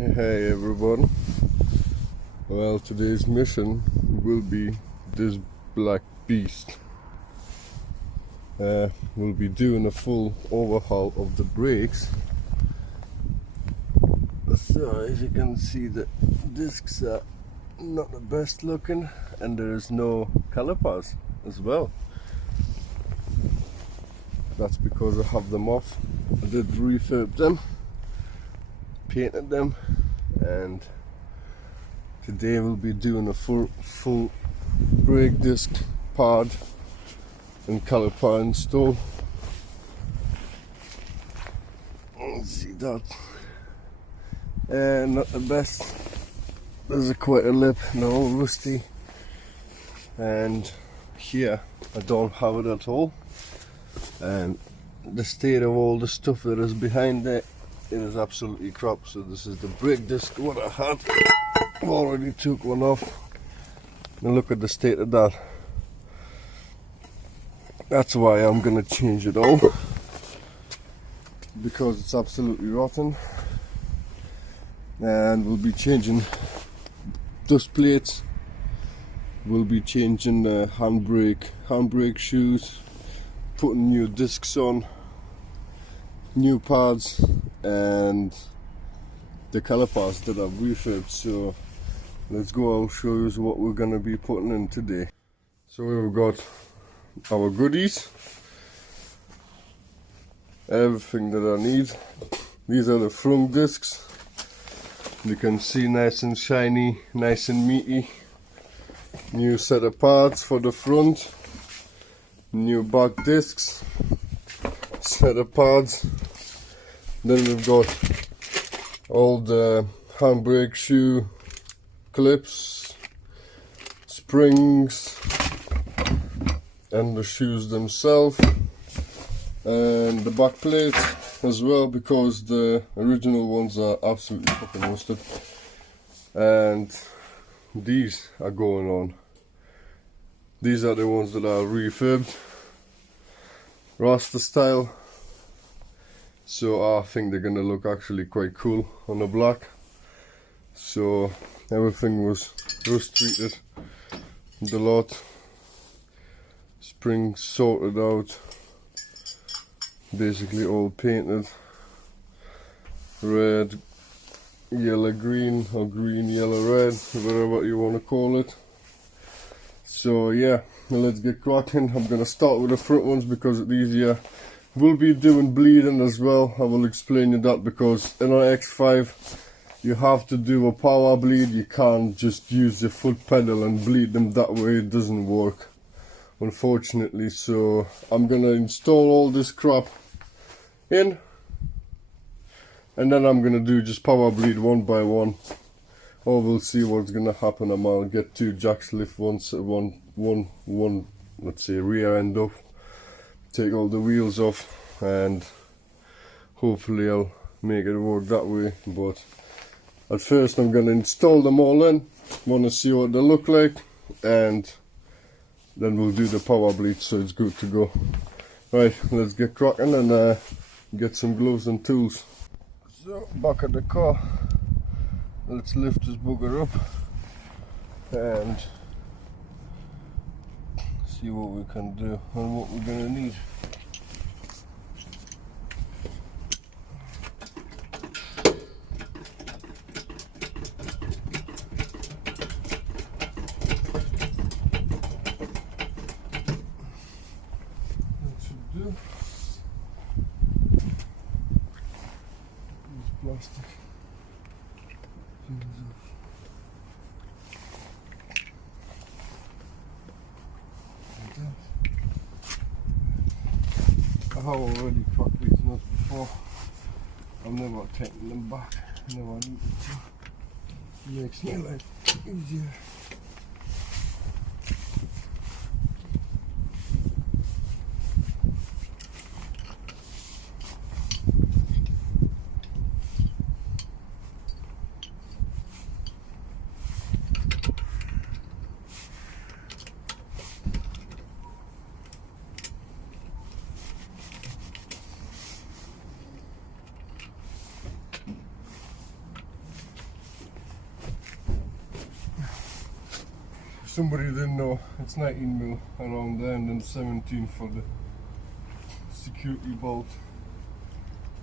Hey everyone, well today's mission will be this black beast. We'll be doing a full overhaul of the brakes. So as you can see, the discs are not the best looking and there is no calipers as well. That's because I have them off. I did refurb them, painted them, and today we'll be doing a full brake disc pad and caliper install. Let's see that. Not the best. There's quite a lip, no, rusty, and here I don't have it at all. And the state of all the stuff that is behind it is absolutely crap. So this is the brake disc what I had. Already took one off. And look at the state of that. That's why I'm gonna change it all, because it's absolutely rotten. And we'll be changing dust plates. We'll be changing the handbrake shoes, putting new discs on, new pads, and the calipers that I've refurbed. So let's go, I'll show you what we're going to be putting in today. So we've got our goodies, everything that I need. These are the front discs. You can see nice and shiny, nice and meaty. New set of parts for the front, new back discs, set of pads. Then we've got all the handbrake shoe clips, springs, and the shoes themselves, and the back plate as well, because the original ones are absolutely fucking rusted. And these are going on. These are the ones that are refurbed, Rasta style. So I think they're gonna look actually quite cool on the black. So everything was rust treated, the lot, springs sorted out, basically all painted, red, yellow, green, or green, yellow, red, whatever you want to call it. So yeah, let's get cracking. I'm gonna start with the front ones because it's easier. We'll be doing bleeding as well. I will explain you that, because in an X5 you have to do a power bleed. You can't just use your foot pedal and bleed them that way. It doesn't work, unfortunately. So I'm gonna install all this crap in, and then I'm gonna do just power bleed one by one, or we'll see what's gonna happen. I'll get two jacks lift one, let's say rear end up, take all the wheels off, and hopefully I'll make it work that way. But at first I'm gonna install them all in, want to see what they look like, and then we'll do the power bleed so it's good to go. Right, let's get cracking and get some gloves and tools. So back at the car, let's lift this bugger up and see what we can do and what we're gonna need. That should do. Use plastic. I have already cracked these nuts before. I've never taken them back. Never needed to. It makes my life easier. somebody didn't know, it's 19mm around there and then 17 for the security bolt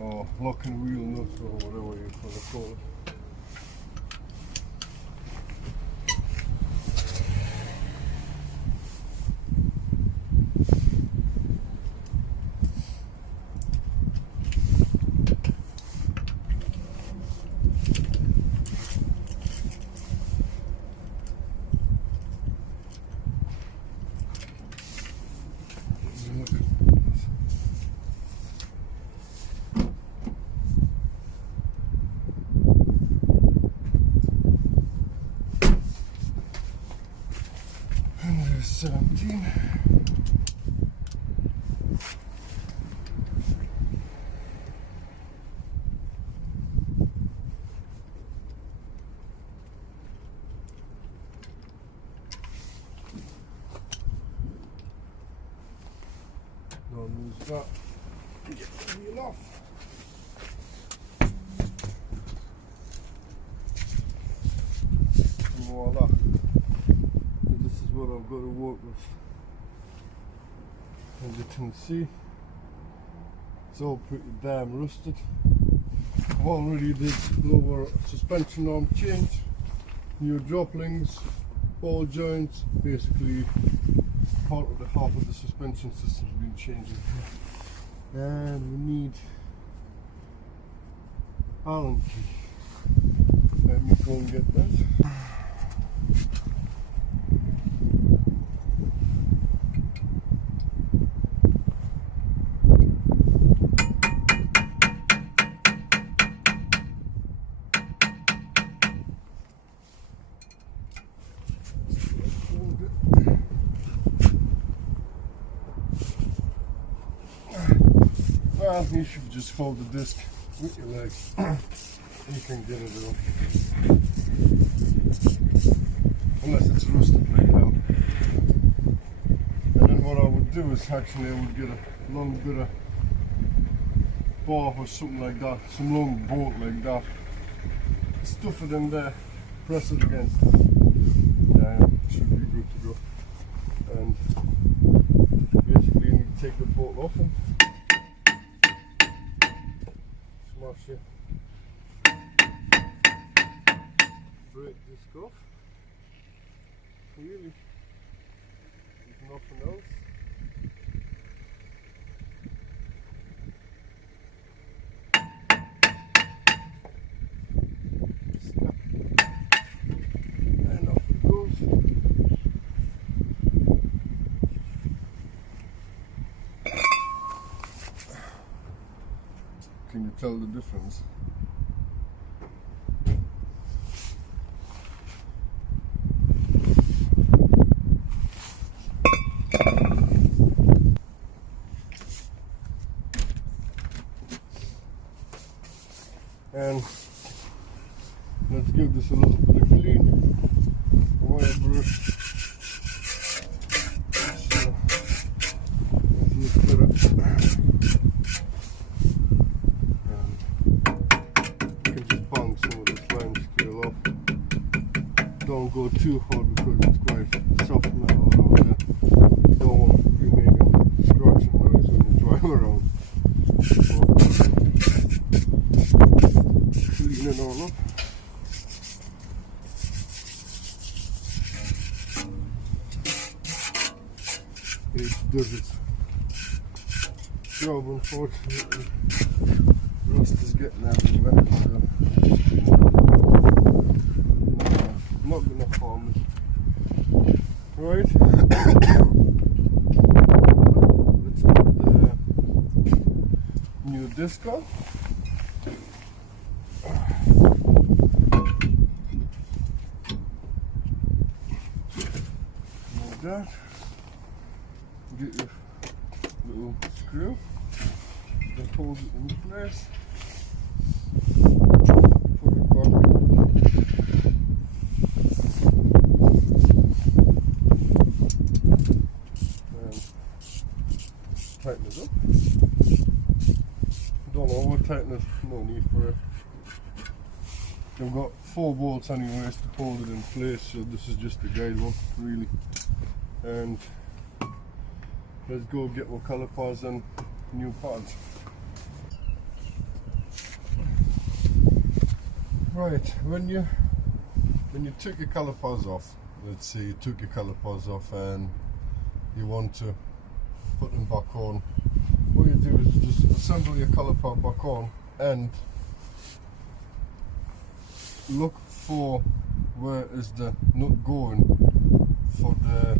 or lock and wheel nuts or whatever you want to call it. And there's 17. Don't lose that. Get the wheel off. And voila. This is what I've got to work with. As you can see, it's all pretty damn rusted. I've already did lower suspension arm change, new droplings, ball joints, basically part of the half of the suspension system's been changed. And we need Allen key. Let me go and get that. Well, you should just hold the disc with your leg. You can get it off. Unless it's rusted like hell. And then what I would do is actually I would get a long bit of bar or something like that, some long bolt like that. Stuff it in there, press it against it. Yeah, it should be good to go. And basically you need to take the bolt off and smash it. Break this off. Really, there's nothing else. Snap. And off it goes. Can you tell the difference? And let's give this a little bit of clean. Wire brush. So, let's look better. You can just bang some of this lime scale off. Don't go too hard because it's quite soft metal around there. You don't want to be making scratching noise when you drive around. Clean it all up. It does its job, unfortunately. Rasta's getting everywhere, so I'm not gonna harm it. Right? Let's put the new disc on. Like that. Get your little screw that holds it in place. Put it back and tighten it up. Don't over tighten it, no need for it. I've got 4 bolts anyways to hold it in place, so this is just a guide one really. And let's go get our calipers and new pads. Right, when you took your calipers off, let's say you took your calipers off and you want to put them back on, what you do is just assemble your caliper back on and look for where is the nut going for the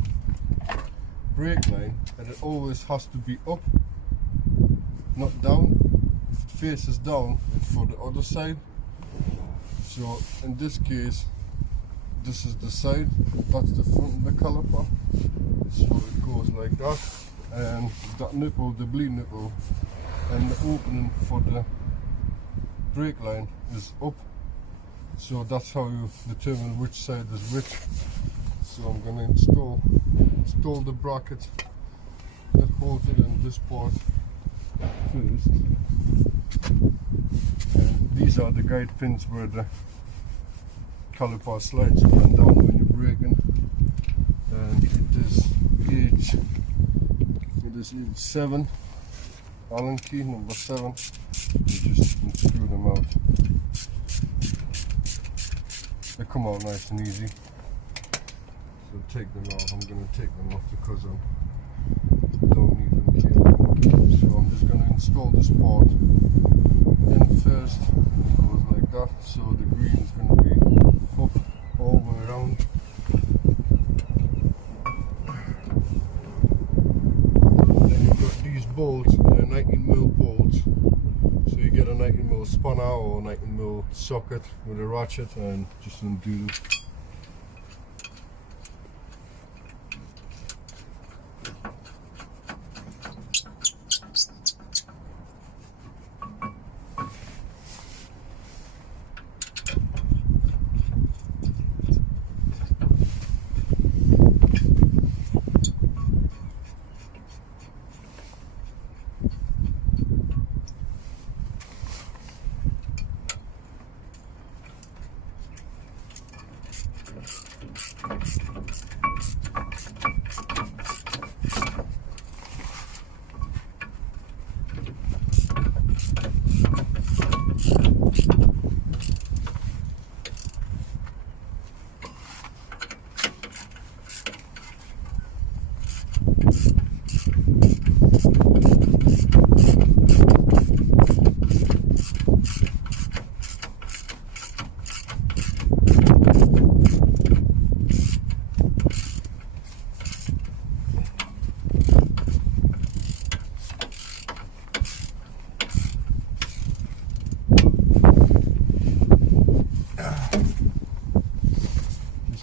brake line, and it always has to be up, not down. If it faces down, it's for the other side. So in this case, this is the side, that's the front of the caliper, so it goes like that, and that nipple, the bleed nipple, and the opening for the brake line is up, so that's how you determine which side is which. So I'm going to install the bracket that holds it in this part first. And these are the guide pins where the caliper slides up and down when you're braking, and it is age 7, Allen key number 7. You just unscrew them out. They come out nice and easy. So take them out. I'm going to take them off because I don't need them here anymore. So I'm just going to install this part in first. It goes like that. So the green is going to be up all the way around. Then you've got these bolts, they're 19mm bolts. So you get a 19mm spanner or 19mm socket with a ratchet and just undo them.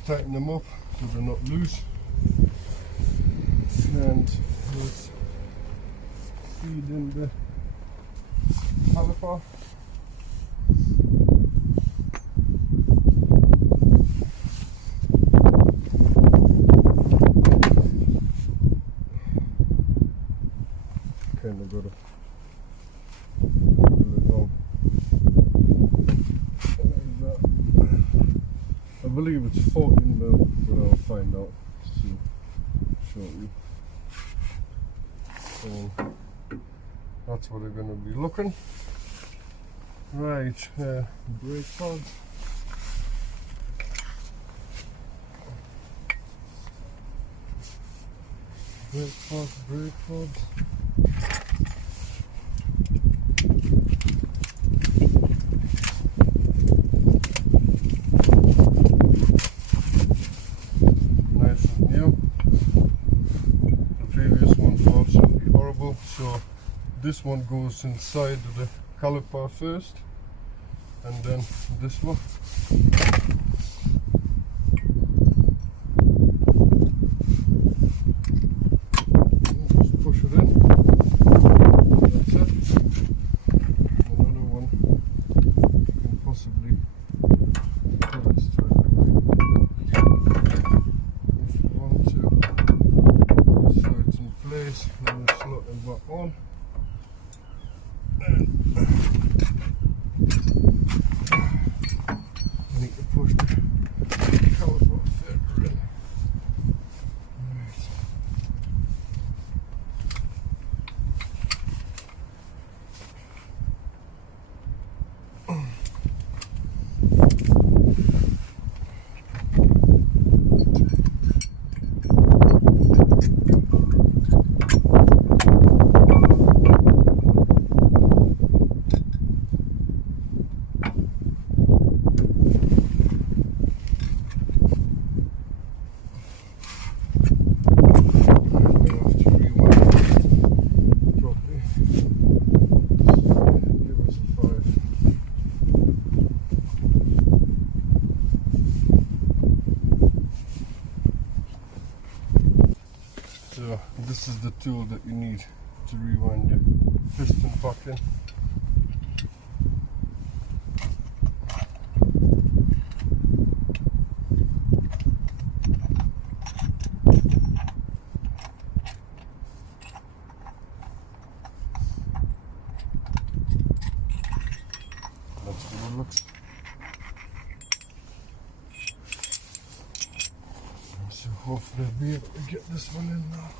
Tighten them up so they're not loose, and let's feed in the caliper. Kind of got to pull it on. I believe it's 14mm, but I'll find out soon, shortly. So that's what they're going to be looking. Right, brake pads. Brake pads. So this one goes inside of the caliper first, and then this one. Just push it in. That's it. Another one you can possibly put it straight away if you want to. So it's in place. Then you slot them back on. this is the tool that you need to rewind your piston back in. That's what it looks. So hopefully I'll be able to get this one in now.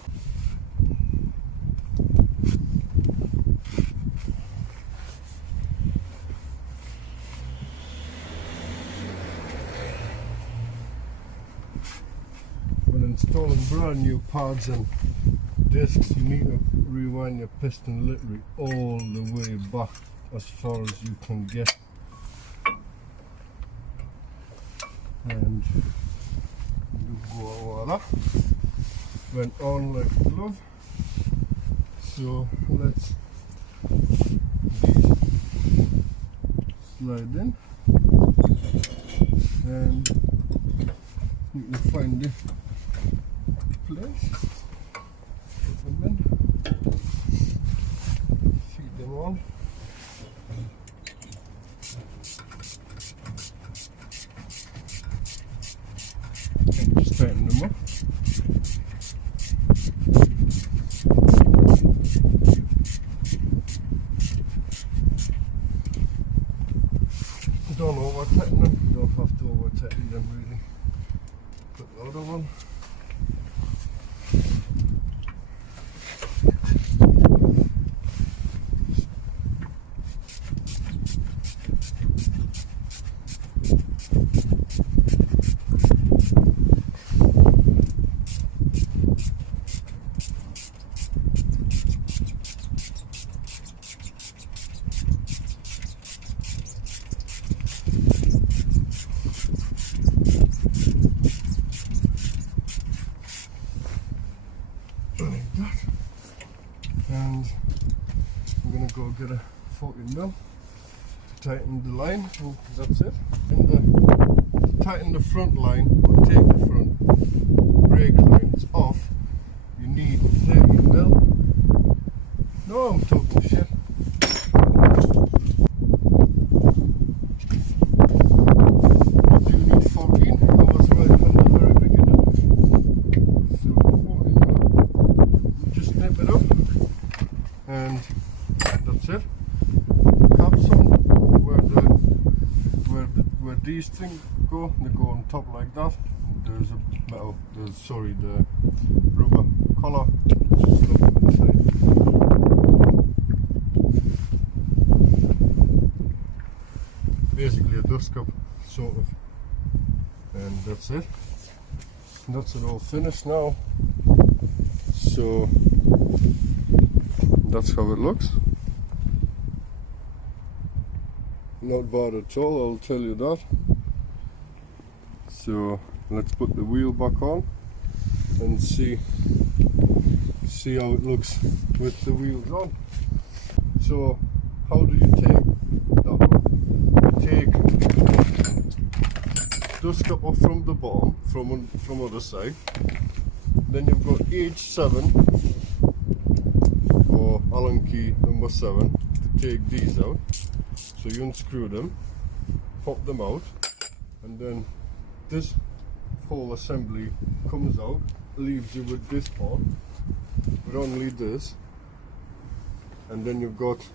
When installing brand new pads and discs, you need to rewind your piston literally all the way back as far as you can get. And you go voila, went on like a glove. So let's slide in and you can find the place, put them in, feed them on. And just tighten them up. Don't over tighten them, you don't have to over tighten them really. Put the other one. Like that. And I'm gonna go get a 40 mil to tighten the line. And that's it. To tighten the front line or take the front brake lines off, you need 30 mil. No, I'm talking shit. You do need 14. I was right from the very beginning. So 14 mil. You just snip it up, and that's it. Caps on where these things go. They go on top like that. There's a metal. The rubber collar. Just look inside. Basically a dust cup, sort of. And that's it. That's it all finished now. So that's how it looks. Not bad at all, I'll tell you that. So let's put the wheel back on and see how it looks with the wheels on. So how do you take that one? You take dust cup off from the bottom, from other side. Then you've got H7 or Allen key number 7 to take these out. So you unscrew them, pop them out, and then this whole assembly comes out, leaves you with this part, but only this. And then you've got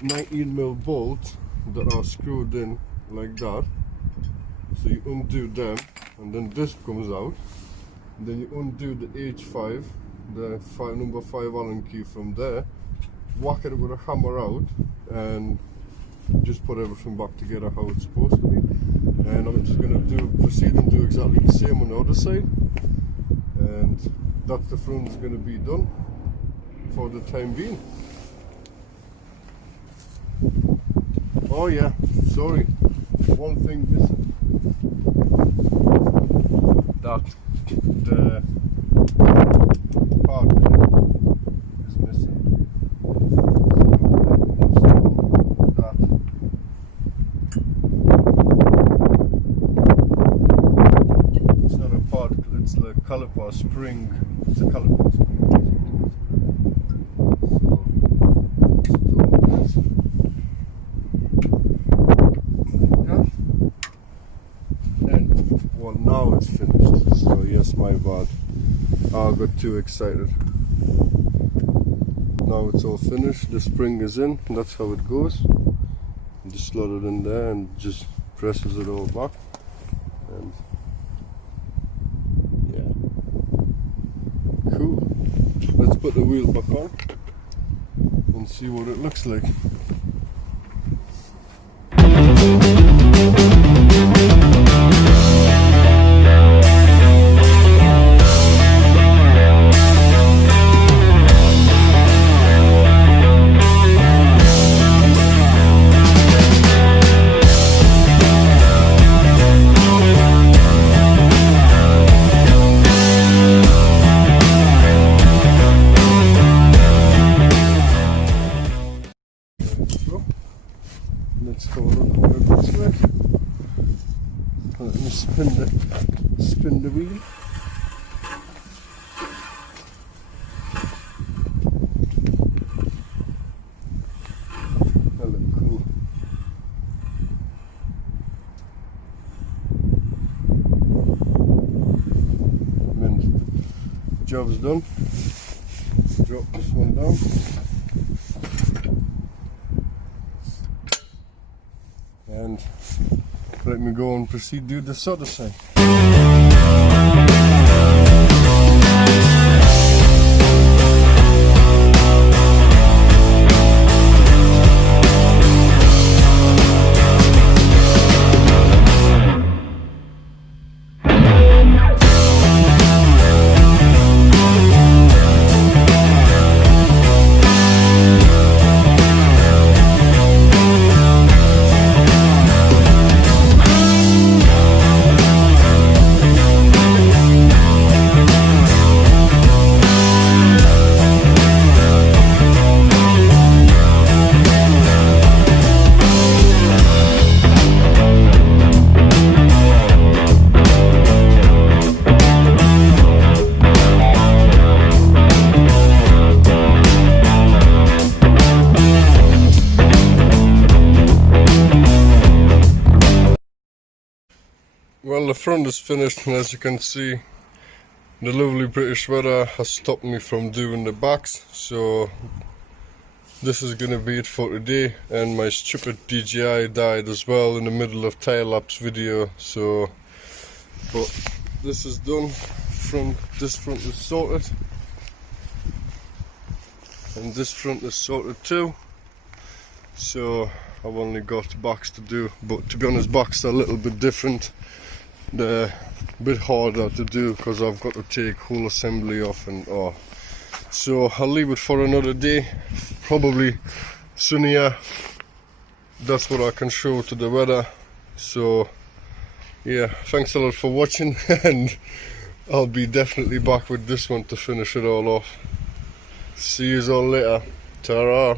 19mm bolts that are screwed in like that. So you undo them, and then this comes out. And then you undo the H5, the number 5 Allen key from there, whack it with a hammer out, and just put everything back together how it's supposed to be. And I'm just going to proceed and do exactly the same on the other side, and that's the front is going to be done for the time being. Oh yeah, sorry, one thing missing. That the part is missing. It's not a part, it's like caliper spring It's a Calipers. Well, now it's finished, so yes, my bad. I got too excited. Now it's all finished, the spring is in, and that's how it goes. You just slot it in there and just presses it all back. And yeah, cool. Let's put the wheel back on and see what it looks like. Let's have a look what it looks like. Let me spin the wheel. That looks cool. Then job's done. Drop this one down. And let me go and proceed to do this other side. Well, the front is finished, and as you can see, the lovely British weather has stopped me from doing the backs, so this is gonna be it for today. And my stupid DJI died as well in the middle of time lapse video, so but this is done. This front is sorted, and this front is sorted too, so I've only got backs to do, but to be honest, backs are a little bit different. They're a bit harder to do because I've got to take whole assembly off and so I'll leave it for another day, probably sunnier. That's what I can show to the weather. So yeah, thanks a lot for watching, and I'll be definitely back with this one to finish it all off. See you all later. Ta-ra.